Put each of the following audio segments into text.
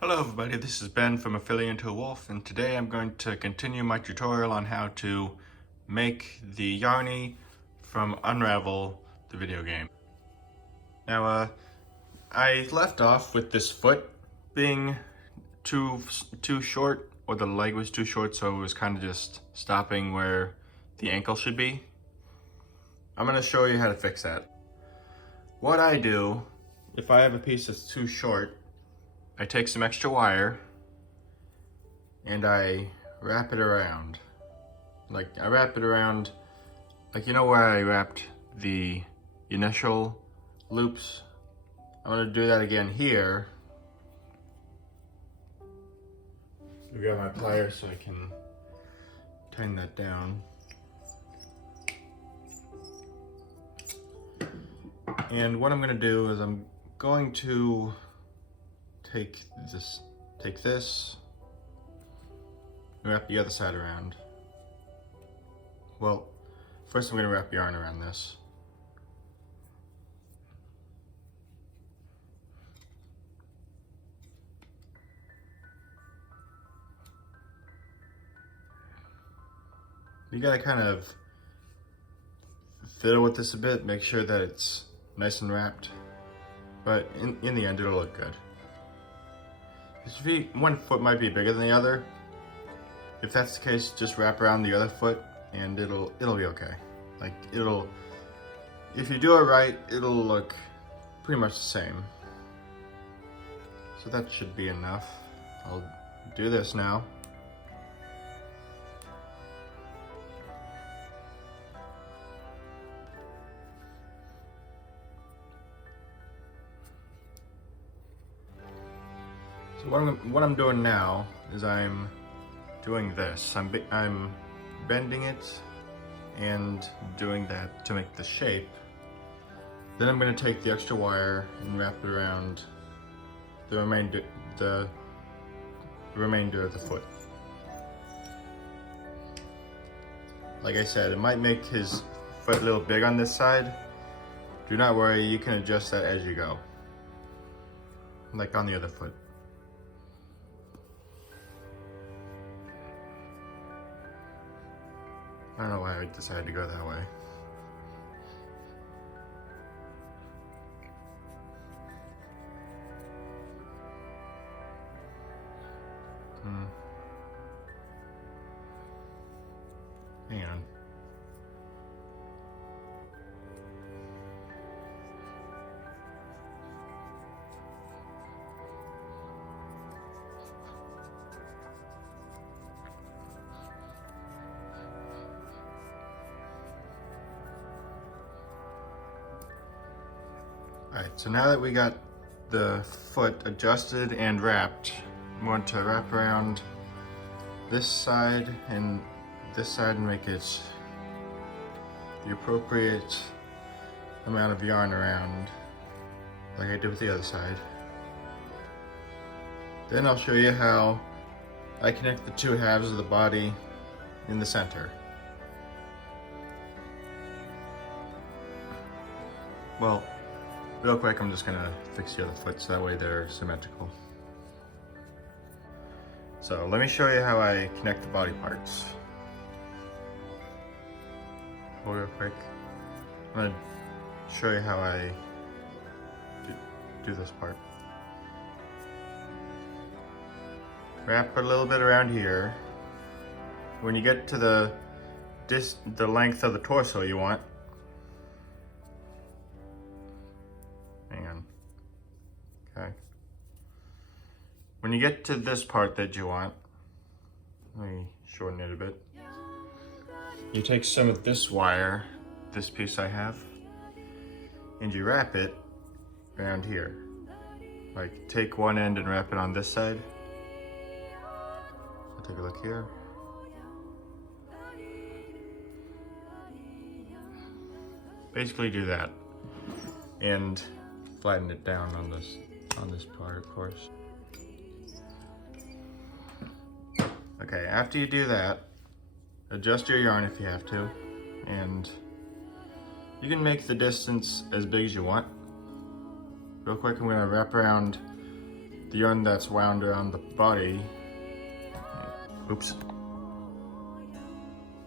Hello everybody, this is Ben from Affiliate to a Wolf, and today I'm going to continue my tutorial on how to make the Yarny from Unravel, the video game. Now, I left off with this foot being too short, or the leg was too short, so it was kind of just stopping where the ankle should be. I'm going to show you how to fix that. What I do, if I have a piece that's too short, I take some extra wire and I wrap it around. I wrap it around, you know where I wrapped the initial loops? I'm gonna do that again here. I got my pliers so I can tighten that down. And what I'm gonna do is I'm going to take this, and wrap the other side around. Well, first I'm going to wrap yarn around this. You gotta kind of fiddle with this a bit, make sure that it's nice and wrapped, but in the end it'll look good. One foot might be bigger than the other. If that's the case, just wrap around the other foot and it'll be okay. If you do it right, it'll look pretty much the same. So that should be enough. I'll do this now. So what I'm doing now is I'm doing this. I'm bending it and doing that to make the shape. Then I'm going to take the extra wire and wrap it around the remainder of the foot. Like I said, it might make his foot a little big on this side. Do not worry, you can adjust that as you go, like on the other foot. I don't know why I decided to go that way. Hang on. Alright, so now that we got the foot adjusted and wrapped, I'm going to wrap around this side and make it the appropriate amount of yarn around, like I did with the other side. Then I'll show you how I connect the two halves of the body in the center. Well, real quick, I'm just gonna fix the other foot so that way they're symmetrical. So let me show you how I connect the body parts. Real quick, I'm gonna show you how I do this part. Wrap a little bit around here. When you get to the length of the torso you want, hang on. Okay. When you get to this part that you want, let me shorten it a bit. You take some of this wire, this piece I have, and you wrap it around here. Like, take one end and wrap it on this side. So take a look here. Basically do that. And flatten it down on this part, of course. Okay, after you do that, adjust your yarn if you have to, and you can make the distance as big as you want. Real quick, I'm going to wrap around the yarn that's wound around the body. Oops.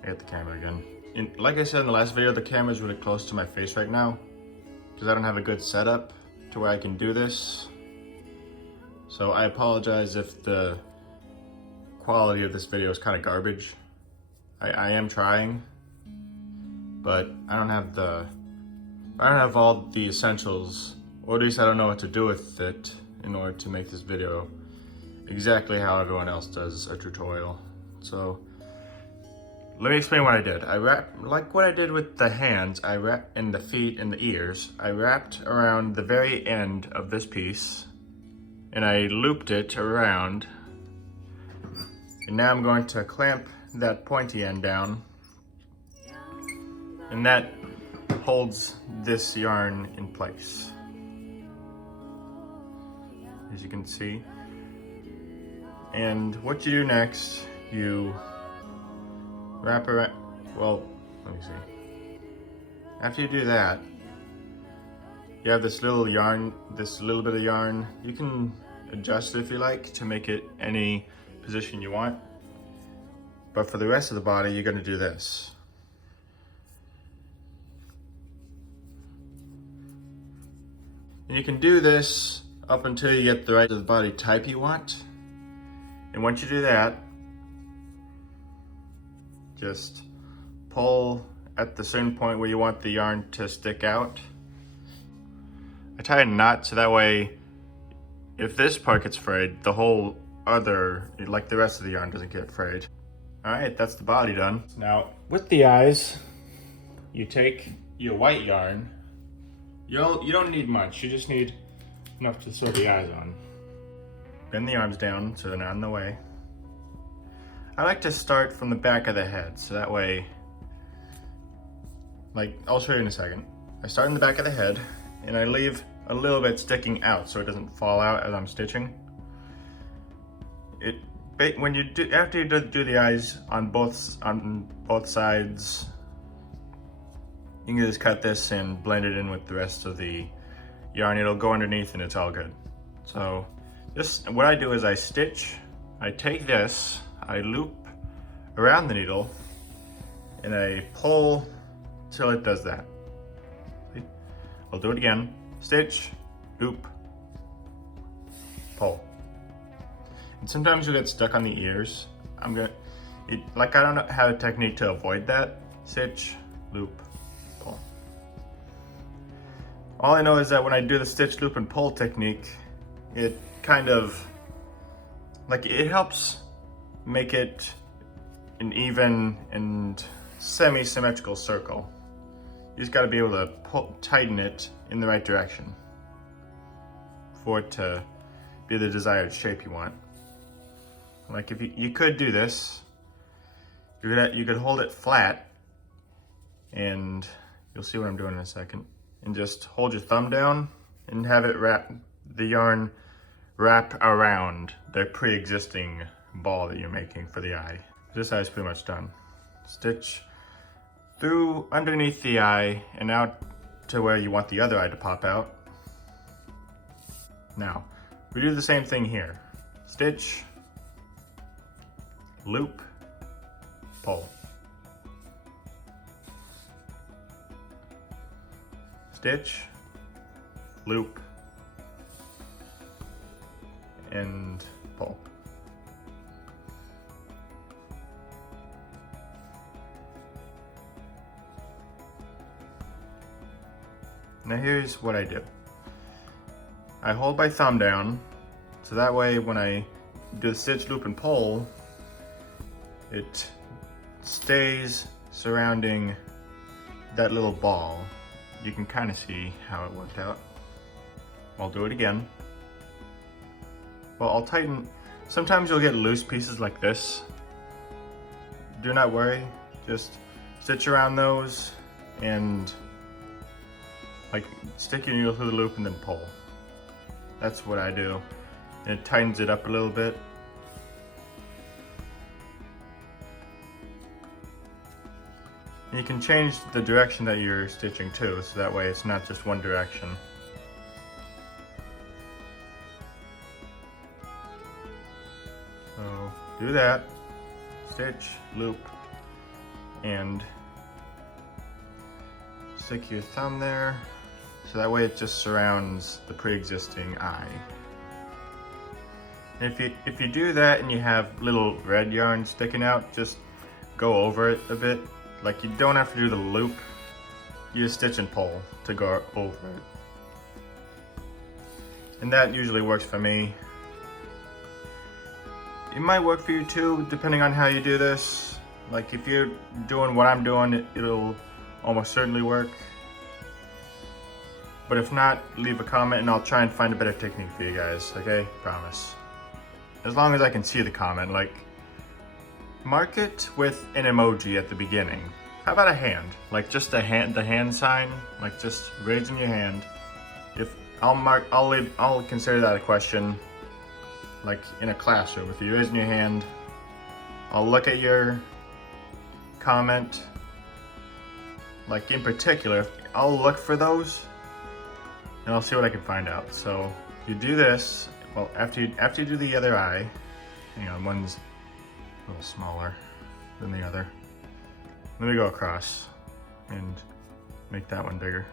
I hit the camera again. Like I said in the last video, the camera is really close to my face right now because I don't have a good setup to where I can do this. So I apologize if the quality of this video is kind of garbage. I am trying, but I don't have all the essentials, or at least I don't know what to do with it in order to make this video exactly how everyone else does a tutorial. So let me explain what I did. I wrapped, like what I did with the hands, I wrapped in the feet and the ears. I wrapped around the very end of this piece and I looped it around. And now I'm going to clamp that pointy end down, and that holds this yarn in place, as you can see. And what you do next, you wrap around, well, let me see. After you do that, you have this little yarn, this little bit of yarn. You can adjust it if you like to make it any position you want. But for the rest of the body, you're gonna do this. And you can do this up until you get the right of the body type you want. And once you do that, just pull at the certain point where you want the yarn to stick out. I tie a knot so that way, if this part gets frayed, the whole other, like the rest of the yarn, doesn't get frayed. All right, that's the body done. Now, with the eyes, you take your white yarn. You don't need much, you just need enough to sew the eyes on. Bend the arms down so they're not in the way. I like to start from the back of the head, so that way, like, I'll show you in a second. I start in the back of the head, and I leave a little bit sticking out so it doesn't fall out as I'm stitching. When you do, after you do the eyes on both sides, you can just cut this and blend it in with the rest of the yarn. It'll go underneath and it's all good. So just what I do is I stitch, I take this, I loop around the needle, and I pull till it does that. See? I'll do it again. Stitch, loop, pull. And sometimes you'll get stuck on the ears. I don't have a technique to avoid that. Stitch, loop, pull. All I know is that when I do the stitch, loop, and pull technique, it kind of, like, it helps make it an even and semi-symmetrical circle. You just gotta be able to tighten it in the right direction for it to be the desired shape you want. Like, if you could do this, you could hold it flat, and you'll see what I'm doing in a second, and just hold your thumb down and have it the yarn wrap around the pre-existing ball that you're making for the eye. This eye is pretty much done. Stitch through underneath the eye and out to where you want the other eye to pop out. Now, we do the same thing here. Stitch, loop, pull. Stitch, loop, and pull. Now here's what I do. I hold my thumb down, so that way when I do the stitch, loop, and pull, it stays surrounding that little ball. You can kind of see how it worked out. I'll do it again. Well, I'll tighten. Sometimes you'll get loose pieces like this. Do not worry, just stitch around those and like stick your needle through the loop and then pull. That's what I do. And it tightens it up a little bit. You can change the direction that you're stitching too, so that way it's not just one direction. So do that, stitch, loop, and stick your thumb there. So that way it just surrounds the pre-existing eye. And if you do that and you have little red yarn sticking out, just go over it a bit. Like, you don't have to do the loop. You just stitch and pull to go over it. And that usually works for me. It might work for you too, depending on how you do this. Like, if you're doing what I'm doing, it'll almost certainly work. But if not, leave a comment and I'll try and find a better technique for you guys, okay? Promise. As long as I can see the comment, like, mark it with an emoji at the beginning. How about a hand? Like, just the hand sign, like just raising your hand. If I'll consider that a question, like in a classroom. If you're raising your hand, I'll look at your comment. Like, in particular, I'll look for those and I'll see what I can find out. So you do this. Well, after you do the other eye, hang on, one's a little smaller than the other. Let me go across and make that one bigger.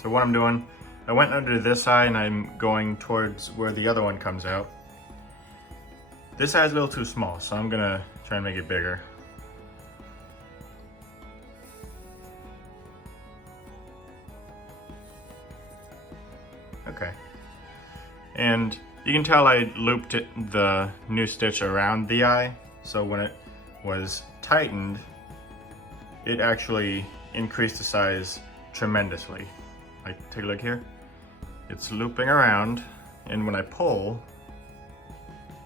So what I'm doing, I went under this eye and I'm going towards where the other one comes out. This eye's a little too small, so I'm gonna try and make it bigger. Okay. And you can tell I looped the new stitch around the eye, so when it was tightened, it actually increased the size tremendously. Like, take a look here. It's looping around, and when I pull,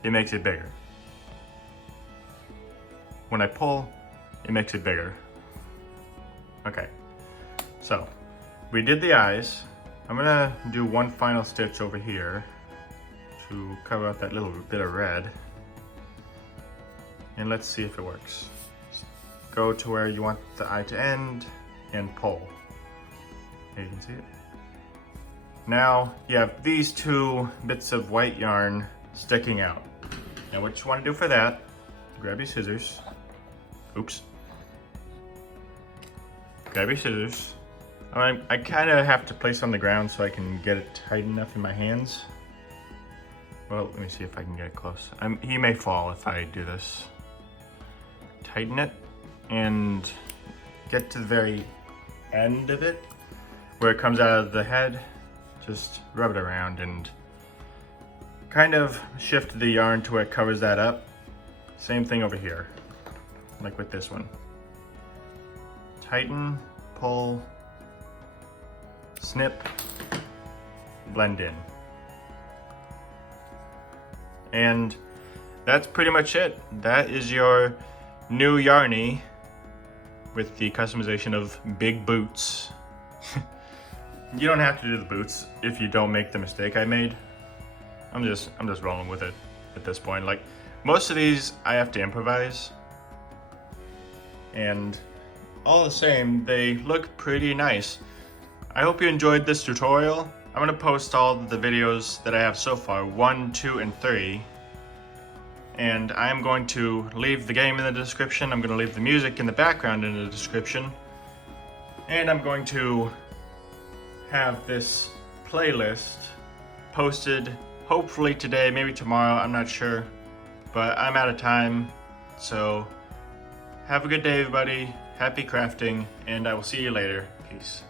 it makes it bigger. When I pull, it makes it bigger. Okay, so we did the eyes. I'm gonna do one final stitch over here to cover up that little bit of red. And let's see if it works. Go to where you want the eye to end and pull. Here you can see it. Now you have these two bits of white yarn sticking out. Now what you want to do for that, grab your scissors. Oops. Grab your scissors. I kind of have to place it on the ground so I can get it tight enough in my hands. Well, let me see if I can get it close. He may fall if I do this. Tighten it and get to the very end of it where it comes out of the head. Just rub it around and kind of shift the yarn to where it covers that up. Same thing over here, like with this one. Tighten, pull, snip, blend in. And that's pretty much it. That is your new Yarny with the customization of big boots. You don't have to do the boots if you don't make the mistake I made. I'm just rolling with it at this point. Like, most of these I have to improvise. And all the same, they look pretty nice. I hope you enjoyed this tutorial. I'm gonna post all the videos that I have so far, 1, 2, and 3. And I'm going to leave the game in the description. I'm gonna leave the music in the background in the description. And I'm going to have this playlist posted hopefully today, maybe tomorrow, I'm not sure. But I'm out of time, so have a good day everybody. Happy crafting, and I will see you later. Peace.